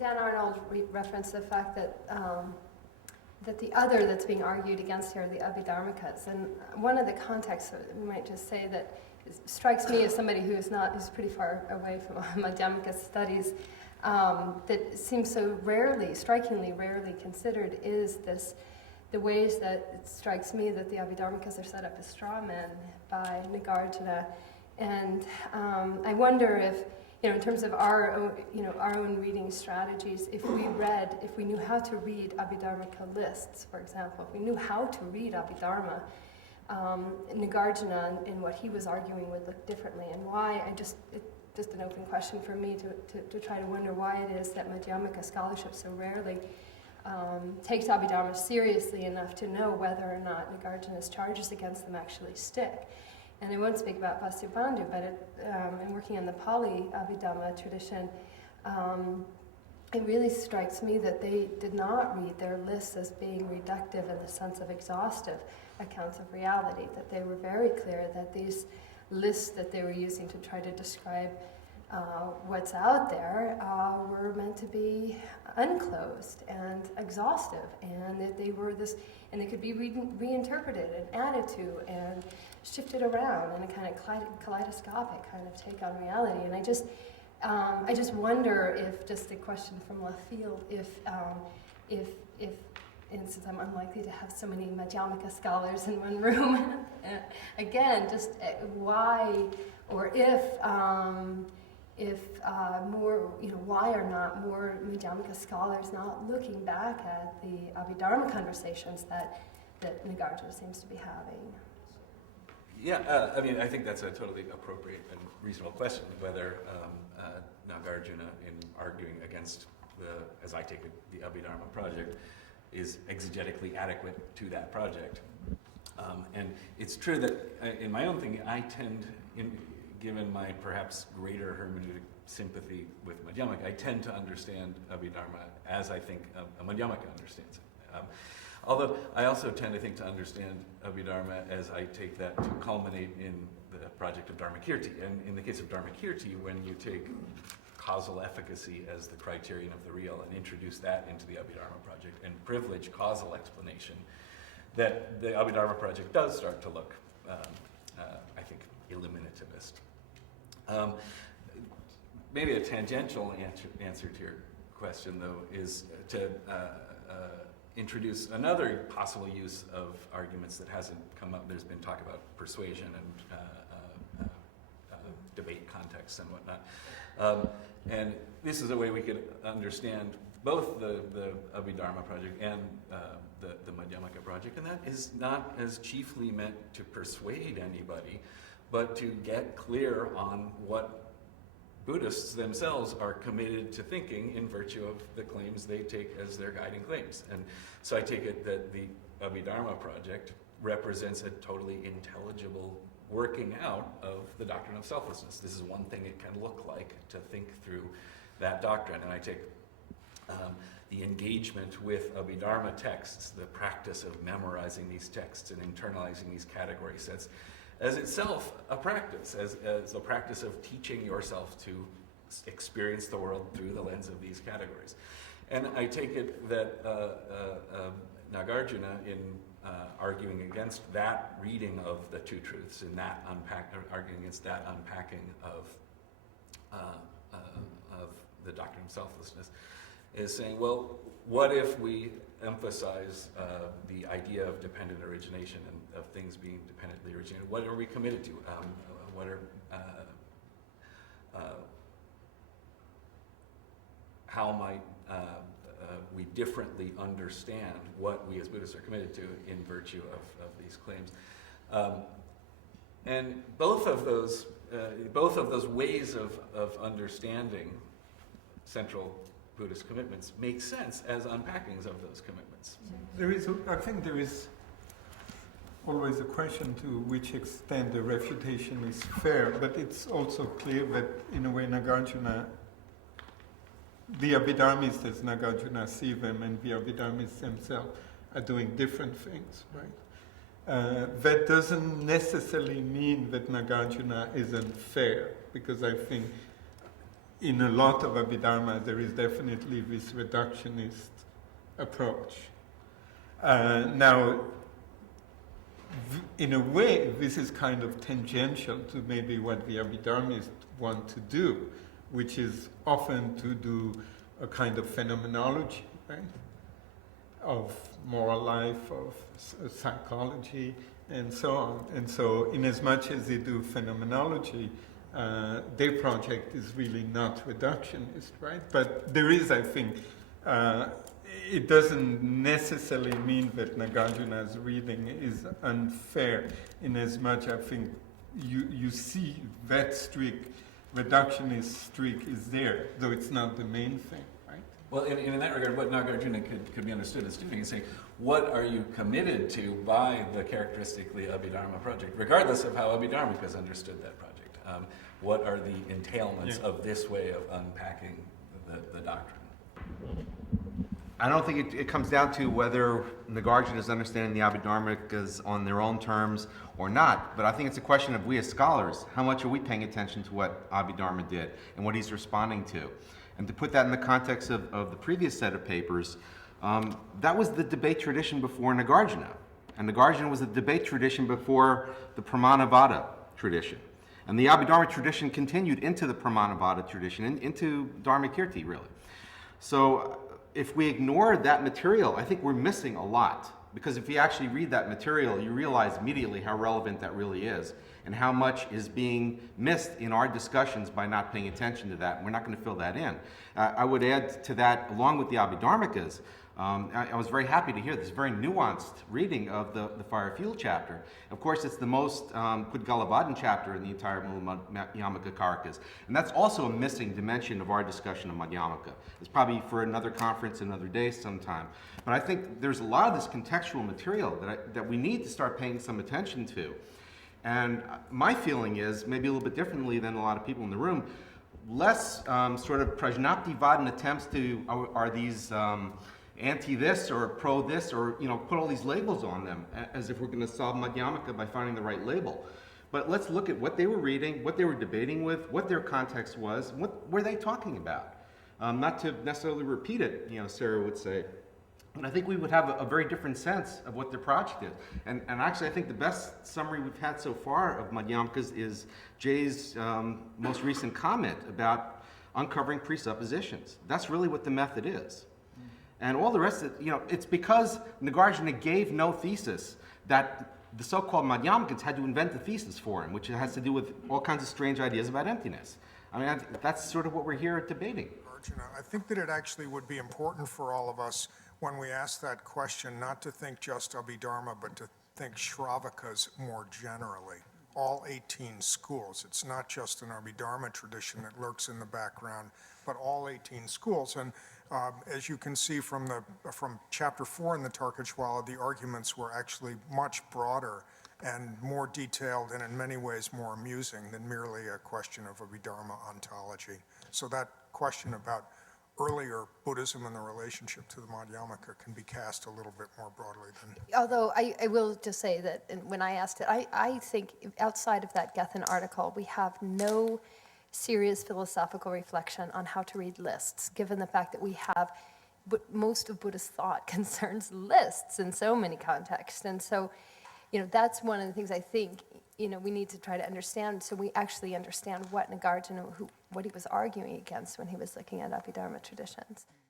Dan Arnold referenced the fact that that the other that's being argued against here are the Abhidharmakas. And one of the contexts, we might just say that strikes me as somebody who's pretty far away from Madhyamaka studies, that seems so strikingly rarely considered is the ways that it strikes me that the Abhidharmakas are set up as straw men by Nagarjuna. And I wonder if, in terms of our own reading strategies, if we knew how to read Abhidharmaka lists, for example, if we knew how to read Abhidharma, Nagarjuna and what he was arguing would look differently, and why. It's just an open question for me to try to wonder why it is that Madhyamaka scholarship so rarely takes Abhidharma seriously enough to know whether or not Nagarjuna's charges against them actually stick. And I won't speak about Vasubandhu, but in working in the Pali Abhidhamma tradition, it really strikes me that they did not read their lists as being reductive in the sense of exhaustive accounts of reality, that they were very clear that these lists that they were using to try to describe what's out there were meant to be unclosed and exhaustive, and that they were and they could be reinterpreted and added to and shifted around in a kind of kaleidoscopic kind of take on reality. And I just wonder if, just a question from left field, if and since I'm unlikely to have so many Madhyamaka scholars in one room, again, just why, or if more, why are not more Madhyamaka scholars not looking back at the Abhidharma conversations that Nagarjuna seems to be having? Yeah, I think that's a totally appropriate and reasonable question, whether Nagarjuna, in arguing against as I take it, the Abhidharma project, is exegetically adequate to that project. And it's true that in my own thinking, I tend, given my perhaps greater hermeneutic sympathy with Madhyamaka, I tend to understand Abhidharma as I think a Madhyamaka understands it. Although I also tend to understand Abhidharma as I take that to culminate in the project of Dharmakirti. And in the case of Dharmakirti, when you take causal efficacy as the criterion of the real and introduce that into the Abhidharma project and privilege causal explanation, that the Abhidharma project does start to look, I think, eliminativist. Maybe a tangential answer to your question, though, is to introduce another possible use of arguments that hasn't come up. There's been talk about persuasion and debate context and whatnot. And this is a way we could understand both the Abhidharma project and the Madhyamaka project, and that is not as chiefly meant to persuade anybody, but to get clear on what Buddhists themselves are committed to thinking in virtue of the claims they take as their guiding claims. And so I take it that the Abhidharma project represents a totally intelligible working out of the doctrine of selflessness. This is one thing it can look like to think through that doctrine. And I take the engagement with Abhidharma texts, the practice of memorizing these texts and internalizing these category sets, as itself a practice, as a practice of teaching yourself to experience the world through the lens of these categories. And I take it that Nagarjuna, in arguing against that reading of the two truths, and that arguing against that unpacking of the doctrine of selflessness, is saying, well, what if we emphasize the idea of dependent origination and of things being dependently originated? What are we committed to? How might we differently understand what we as Buddhists are committed to in virtue of these claims? And both of those ways of understanding central Buddhist commitments make sense as unpackings of those commitments. I think there is always a question to which extent the refutation is fair, but it's also clear that in a way Nagarjuna, the Abhidharmists as Nagarjuna see them and the Abhidharmists themselves are doing different things, right? That doesn't necessarily mean that Nagarjuna isn't fair, because I think in a lot of Abhidharma, there is definitely this reductionist approach. Now, in a way, this is kind of tangential to maybe what the Abhidharmists want to do, which is often to do a kind of phenomenology, right? Of moral life, of psychology, and so on. And so, in as much as they do phenomenology, their project is really not reductionist, right? But there is, I think, it doesn't necessarily mean that Nagarjuna's reading is unfair, in as much I think you see that streak, reductionist streak is there, though it's not the main thing, right? Well, in that regard, what Nagarjuna could be understood as doing is saying, what are you committed to by the characteristically Abhidharma project, regardless of how Abhidharmika has understood that project? What are the entailments of this way of unpacking the doctrine? I don't think it comes down to whether Nagarjuna is understanding the Abhidharmikas on their own terms or not, but I think it's a question of we as scholars, how much are we paying attention to what Abhidharma did and what he's responding to? And to put that in the context of the previous set of papers, that was the debate tradition before Nagarjuna. And Nagarjuna was the debate tradition before the Pramanavada tradition. And the Abhidharma tradition continued into the Pramanavada tradition, into Dharmakirti, really. So if we ignore that material, I think we're missing a lot. Because if you actually read that material, you realize immediately how relevant that really is and how much is being missed in our discussions by not paying attention to that. We're not going to fill that in. I would add to that, along with the Abhidharmikas, I was very happy to hear this very nuanced reading of the Fire Fuel chapter. Of course, it's the most Pudgalavadan chapter in the entire Madhyamaka Karakas. And that's also a missing dimension of our discussion of Madhyamaka. It's probably for another conference, another day sometime. But I think there's a lot of this contextual material that we need to start paying some attention to. And my feeling is, maybe a little bit differently than a lot of people in the room, less sort of Prajnaptivadan attempts to, are these anti-this or pro-this, or put all these labels on them as if we're going to solve Madhyamaka by finding the right label. But let's look at what they were reading, what they were debating with, what their context was, what were they talking about. Not to necessarily repeat it, Sarah would say. And I think we would have a very different sense of what their project is. And actually, I think the best summary we've had so far of Madhyamakas is Jay's most recent comment about uncovering presuppositions. That's really what the method is. And all the rest of it, it's because Nagarjuna gave no thesis that the so-called Madhyamakans had to invent the thesis for him, which has to do with all kinds of strange ideas about emptiness. I mean, that's sort of what we're here debating. Arjuna, I think that it actually would be important for all of us when we ask that question not to think just Abhidharma, but to think Shravakas more generally. All 18 schools. It's not just an Abhidharma tradition that lurks in the background, but all 18 schools. And as you can see from chapter 4 in the Tarkachwala, the arguments were actually much broader and more detailed and in many ways more amusing than merely a question of Abhidharma ontology. So that question about earlier Buddhism and the relationship to the Madhyamaka can be cast a little bit more broadly than... Although I will just say that when I asked it, I think outside of that Gethin article, we have no serious philosophical reflection on how to read lists, given the fact that we have, most of Buddhist thought concerns lists in so many contexts. And so, that's one of the things I think, we need to try to understand, so we actually understand what Nagarjuna, what he was arguing against when he was looking at Abhidharma traditions.